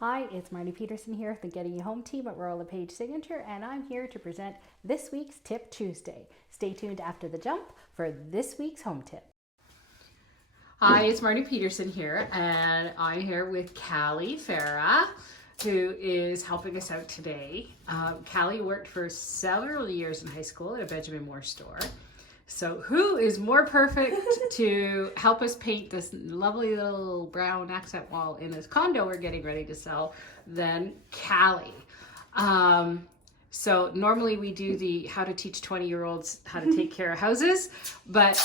Hi, it's Marnie Pedersen here with the Getting You Home team at LePage Signature, and I'm here to present this week's Tip Tuesday. Stay tuned after the jump for this week's home tip. Hi, it's Marnie Pedersen here, and I'm here with Caleigh Farah, who is helping us out today. Caleigh worked for several years in high school at a Benjamin Moore store. So who is more perfect to help us paint this lovely little brown accent wall in this condo we're getting ready to sell than Caleigh? So normally we do the how to teach 20-year-olds how to take care of houses, but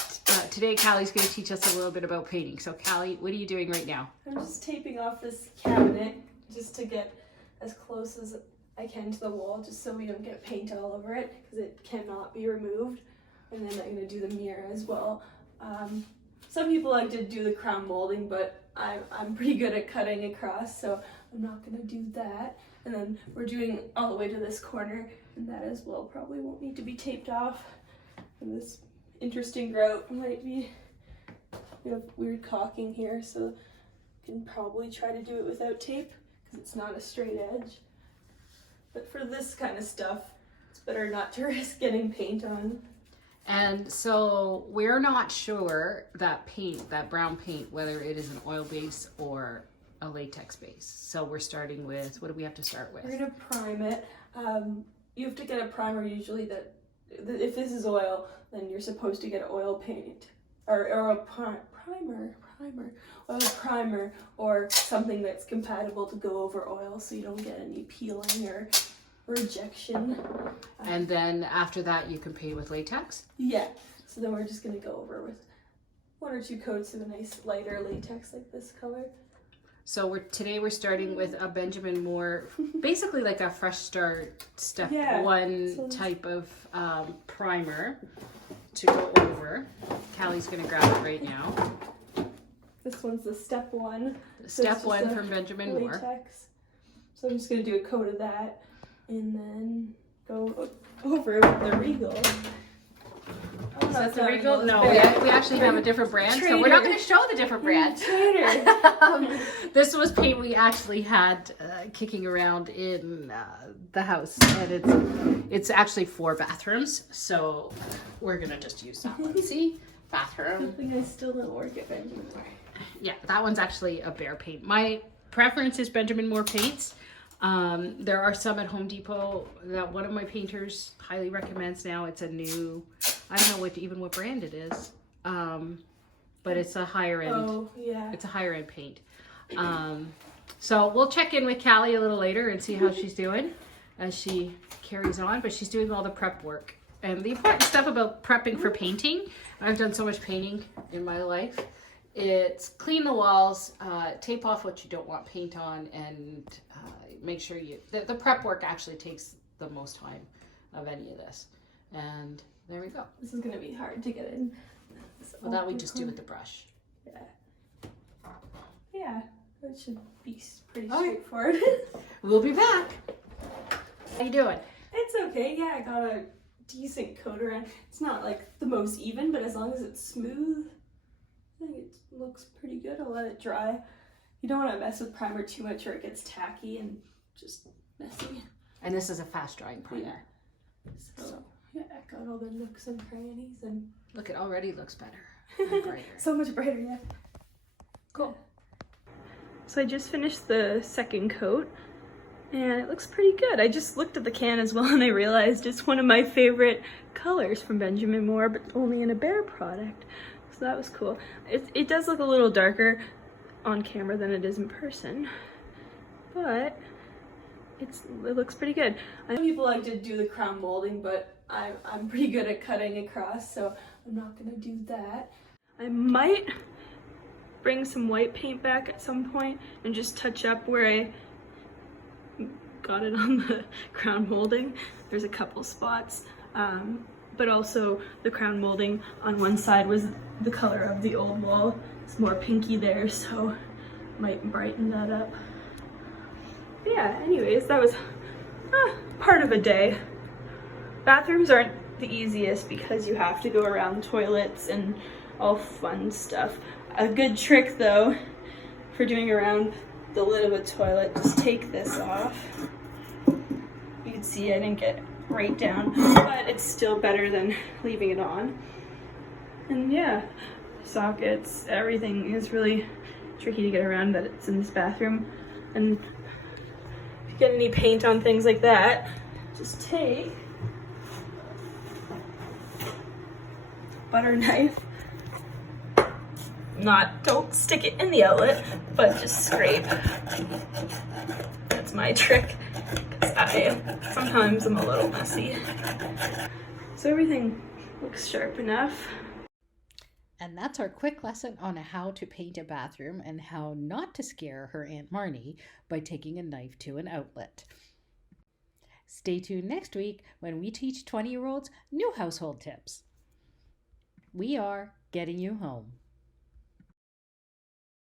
today Callie's going to teach us a little bit about painting. So Caleigh, what are you doing right now? I'm just taping off this cabinet just to get as close as I can to the wall, just so we don't get paint all over it, because it cannot be removed. And then I'm going to do the mirror as well. Some people like to do the crown molding, but I'm pretty good at cutting across, so I'm not going to do that. And then we're doing all the way to this corner, and that as well probably won't need to be taped off. And this interesting grout might be, we have weird caulking here, so can probably try to do it without tape, because it's not a straight edge. But for this kind of stuff, it's better not to risk getting paint on. And so we're not sure that paint, that brown paint, whether it is an oil base or a latex base. So we're starting with, what do we have to start with? We're gonna prime it. You have to get a primer usually that if this is oil, then you're supposed to get oil paint or a primer or something that's compatible to go over oil, so you don't get any peeling or rejection. And then after that you can paint with latex? Yeah, so then we're just going to go over with 1 or 2 coats of a nice lighter latex like this color. So today we're starting with a Benjamin Moore, basically like a fresh start step 1 type of primer to go over. Callie's going to grab it right now. This one's the step 1. Step 1 from Benjamin Moore. Latex. So I'm just going to do a coat of that. And then go over with the Regal. Oh, is that the Regal? No, we actually have a different brand, so we're not going to show the different brand. This was paint we actually had kicking around in the house, and it's actually 4 bathrooms, so we're going to just use that one. See? Bathroom. Something I still don't work at Benjamin Moore. Yeah, that one's actually a Behr paint. My preference is Benjamin Moore paints. There are some at Home Depot that one of my painters highly recommends now. It's a new, I don't know what brand it is, but it's a higher end. Oh, yeah. It's a higher end paint. So we'll check in with Caleigh a little later and see how she's doing as she carries on, but she's doing all the prep work. And the important stuff about prepping for painting, I've done so much painting in my life, it's clean the walls, tape off what you don't want paint on, and make sure the prep work actually takes the most time of any of this. And there we go. This is going to be hard to get in. Well, that we just do with the brush. Yeah. Yeah, that should be pretty straightforward. We'll be back. How you doing? It's okay. Yeah, I got a decent coat around. It's not like the most even, but as long as it's smooth, I think it looks pretty good. I'll let it dry. You don't want to mess with primer too much or it gets tacky and just messy. And this is a fast drying primer. Yeah. So yeah, I got all the nooks and crannies, and look, it already looks better and brighter. So much brighter, yeah. Cool. So I just finished the second coat and it looks pretty good. I just looked at the can as well and I realized it's one of my favorite colors from Benjamin Moore, but only in a Behr product. So that was cool. It does look a little darker on camera than it is in person, but it looks pretty good. Some people like to do the crown molding, but I'm pretty good at cutting across, so I'm not gonna do that. I might bring some white paint back at some point and just touch up where I got it on the crown molding. There's a couple spots, but also the crown molding on one side was the color of the old wall. It's more pinky there, so might brighten that up. But yeah, anyways, that was part of a day. Bathrooms aren't the easiest because you have to go around toilets and all fun stuff. A good trick though for doing around the lid of a toilet, just take this off. You can see I didn't get right down, but it's still better than leaving it on. And yeah, sockets, everything is really tricky to get around that it's in this bathroom. And if you get any paint on things like that, just take butter knife. Don't stick it in the outlet, but just scrape. That's my trick, because sometimes I'm a little messy. So everything looks sharp enough. And that's our quick lesson on how to paint a bathroom and how not to scare her Aunt Marnie by taking a knife to an outlet. Stay tuned next week when we teach 20-year-olds new household tips. We are getting you home.